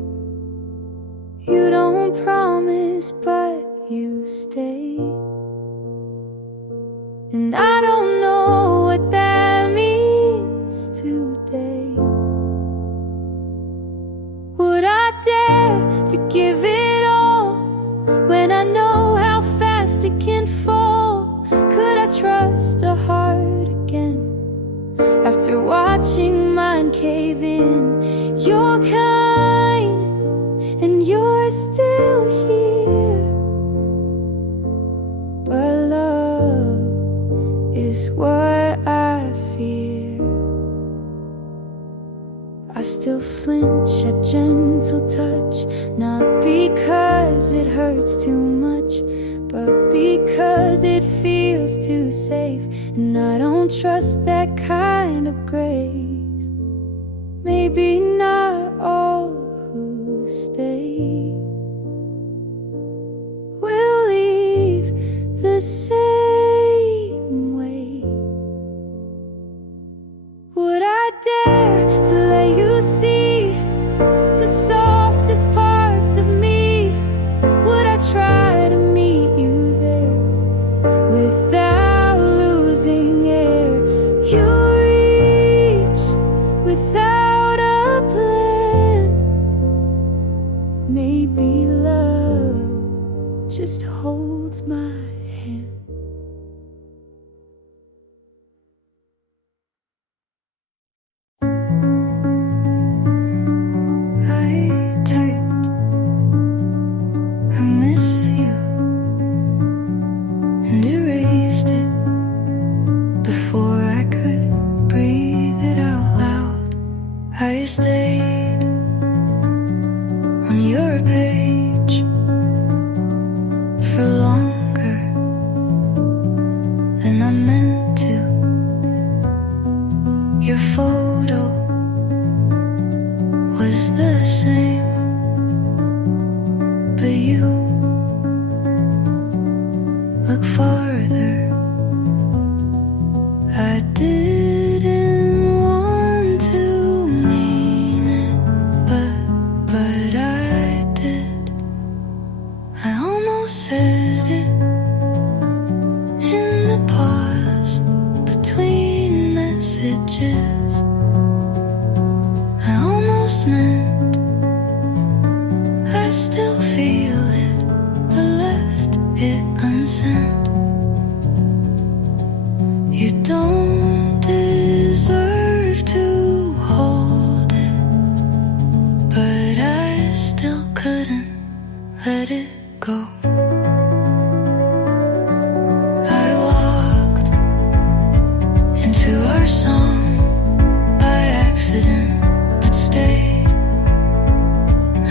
You don't promise, but you stay. And I don't know what that means today. Would I dare to give it all when I know how fast it can fall? Could I trust a heart again after watching mine cave in? You're kind and you're still here, but love is what I fear. I still flinch at gentle touch, not because it hurts too much, but because it feels too safe. And I don't trust that kind of grace. Maybe not all who stay will leave the same way. Would I dare to let you see the softest parts of me? Would I try to meet you there without losing air? You reach without a plan. Maybe love just holds my hand. I typed, I miss you, and erased it before I could breathe it out loud. I stayed on your page for longer than I meant to. Your photo was the same, but you look farther. I didn't want to mean it, but I did. I almost said it in the pause between messages. I almost meant I still feel it, but left it unsent. You don't deserve to hold it, but I still couldn't let it go. I walked into our song by accident, but stayed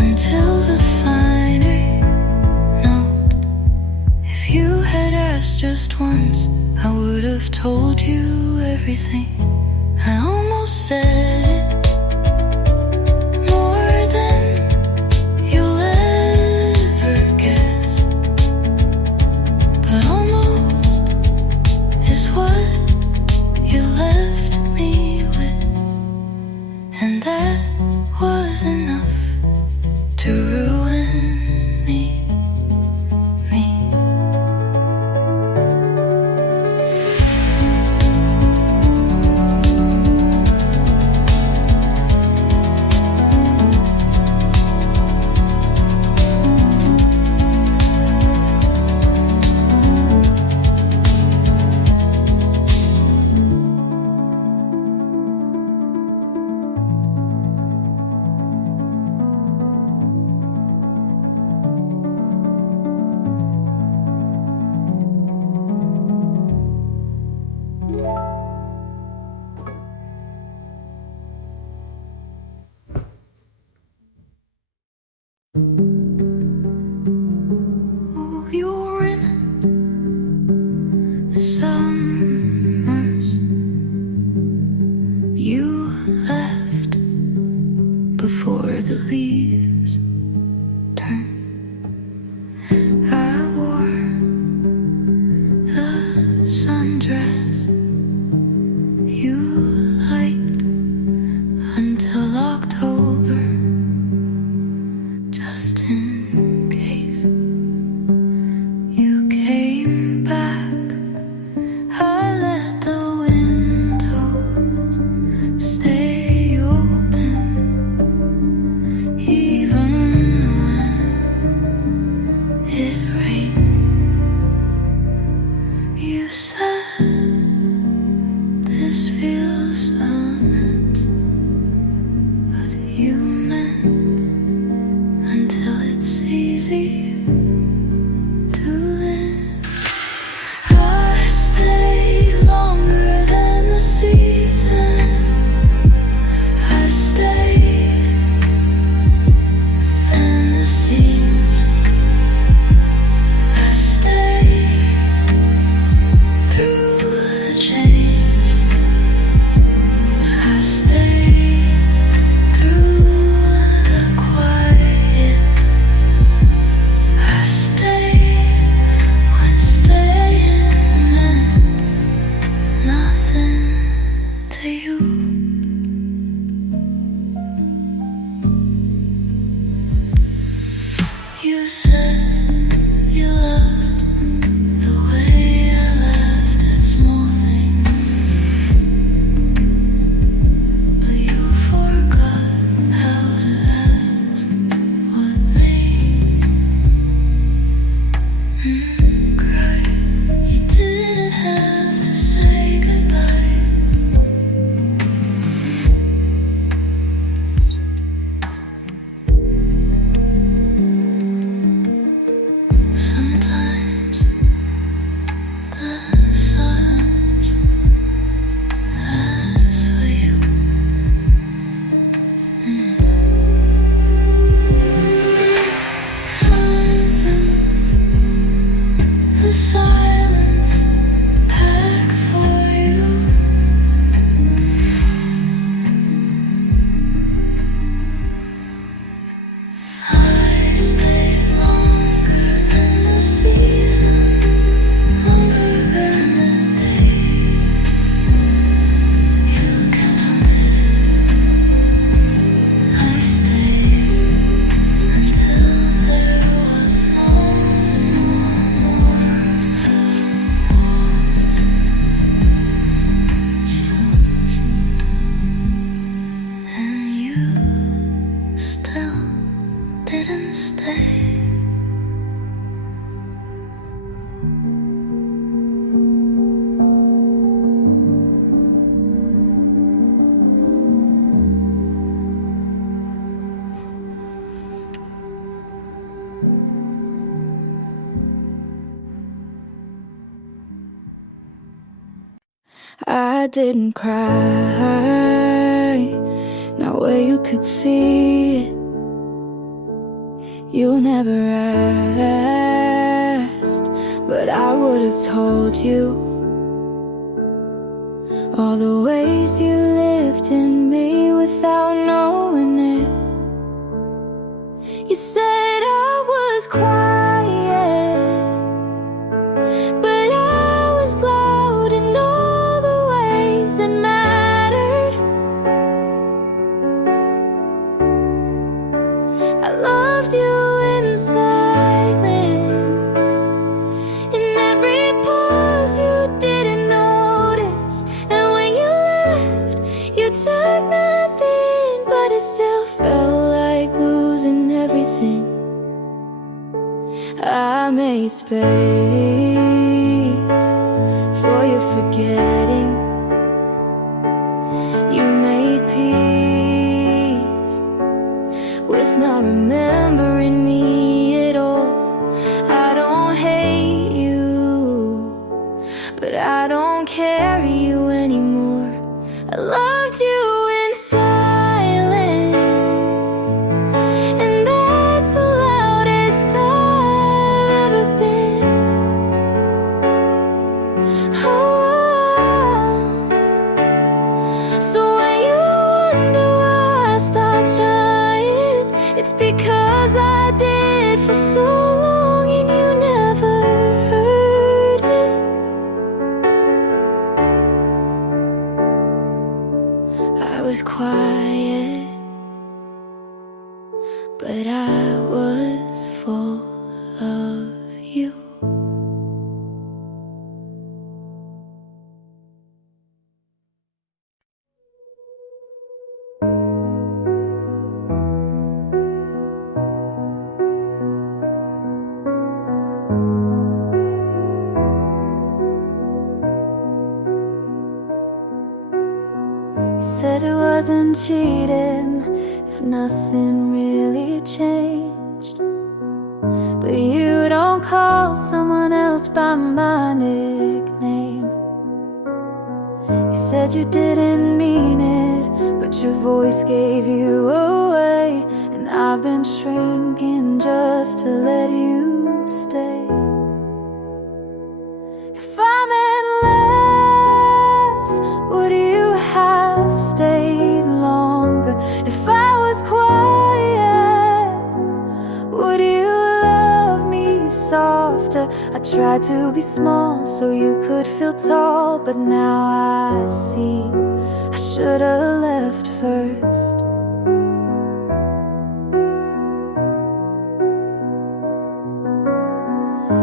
until the final note. If you had asked just once, I would have told you everything. I almost said it more than you'll ever guess, but almost is what you left me with, and that was enough to ruin me. I didn't cry, not where you could see it. You never asked, but I would have told you all the ways you lived in me without knowing it. You said I was quiet, but I was loud in all the ways that mattered. I loved you in silence, in every pause you didn't notice. And when you left, you took nothing, but it still felt like losing everything. I made space for your forgetting. You made peace with not remembering me at all. I don't hate you, but I don't carry you anymore. I loved you in silence, and that's the loudest I've ever been. Oh, so when you wonder why I stopped trying, it's because I did for so long and you never heard it. I was quiet, but I was full of you. You said it wasn't cheating if nothing really changed, but you don't call someone else by my nickname. You said you didn't mean it, but your voice gave you away, and I've been shrinking just to let you stay. If I meant less, would you have stayed longer? If I was quiet, would you love me softer? I tried to be small so you could feel tall, but now I see I should have left first.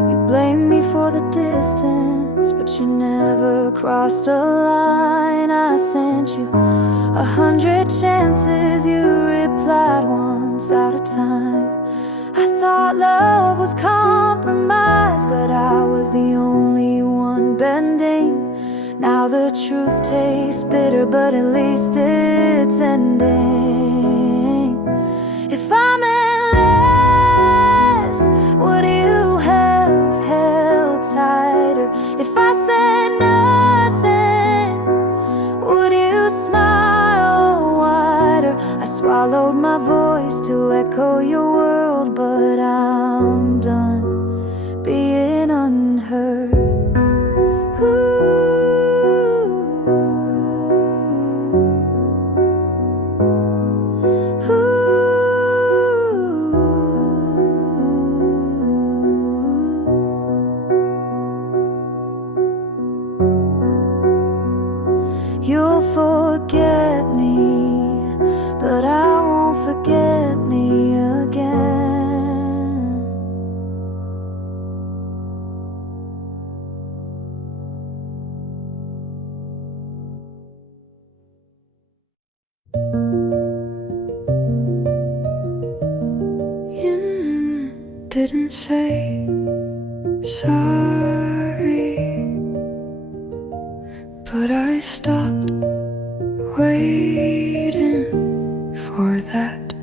You blame me for the distance, but you never crossed a line. I sent you 100 chances, you replied once out of time. I thought love was compromise, but I was the only one bending. Now the truth tastes bitter, but at least it's ending. If I meant less, would you have held tighter? If I said nothing, would you smile wider? I swallowed my voice to echo your world, but I'm done being unheard. You'll forget me, but I won't forget me again. You didn't say sorry, but I stopped waiting for that.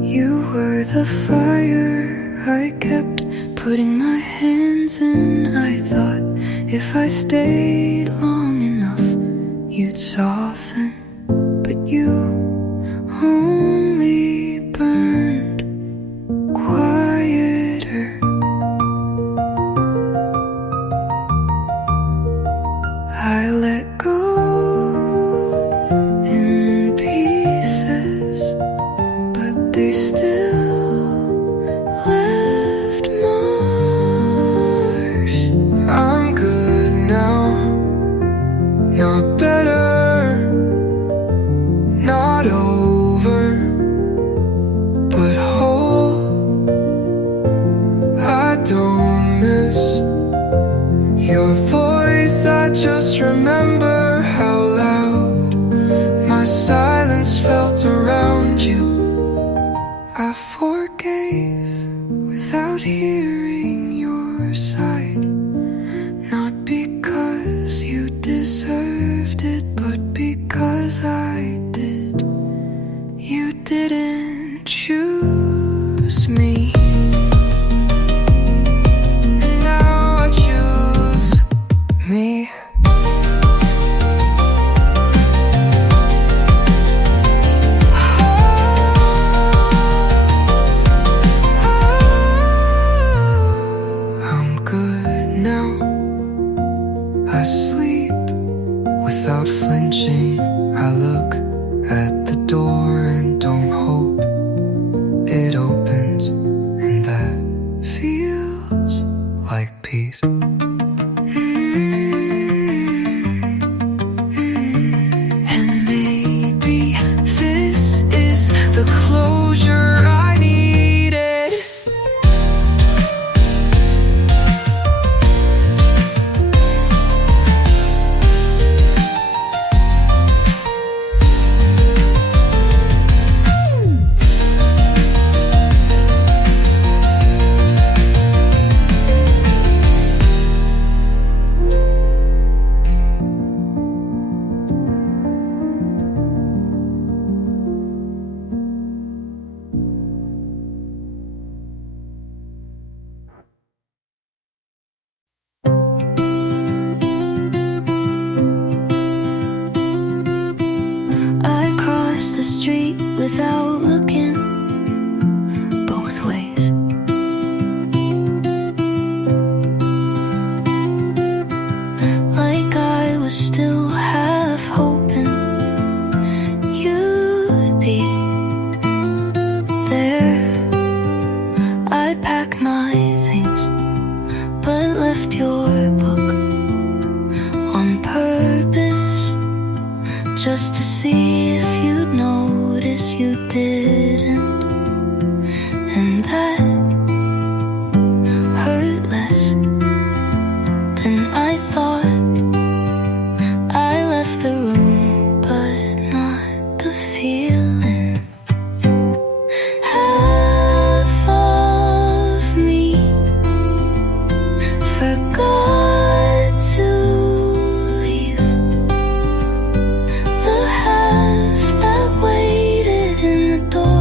You were the fire I kept putting my hands in. I thought if I stayed long enough, you'd soften, but you only burned quieter. I let go in pieces, but they still left marks. I'm good now, not better, not over, but whole. I don't miss your voice, I just remember how loud my silence felt around you. I forgave without hearing your side, not because you deserved it, but because I did. You didn't choose me, and now I choose me. I'm good now. I sleep without flinching. I look at the door and don't hope it opens, and that feels like peace. And maybe this is the closure I needed. I crossed the street without looking both ways. Like I was still half hoping you'd be there. I packed my things, but left your book on purpose, just to see if you'd notice. You didn't, and that hurt less than I thought. I left the room, but not the feeling. Half of me forgot to leave. The half that waited in the door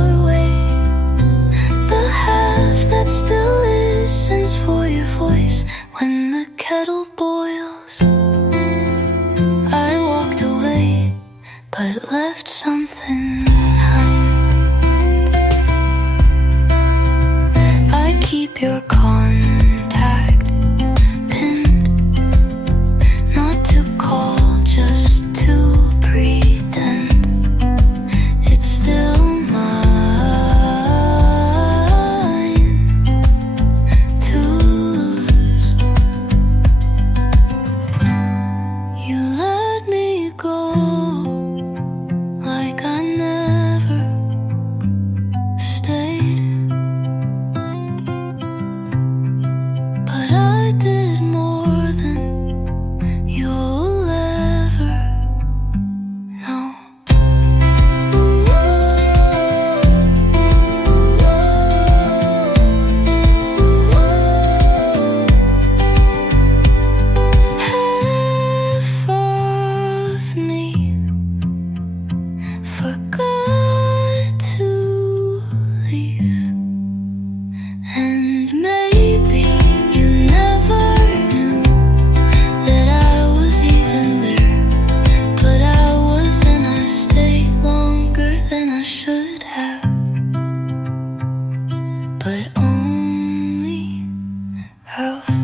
health.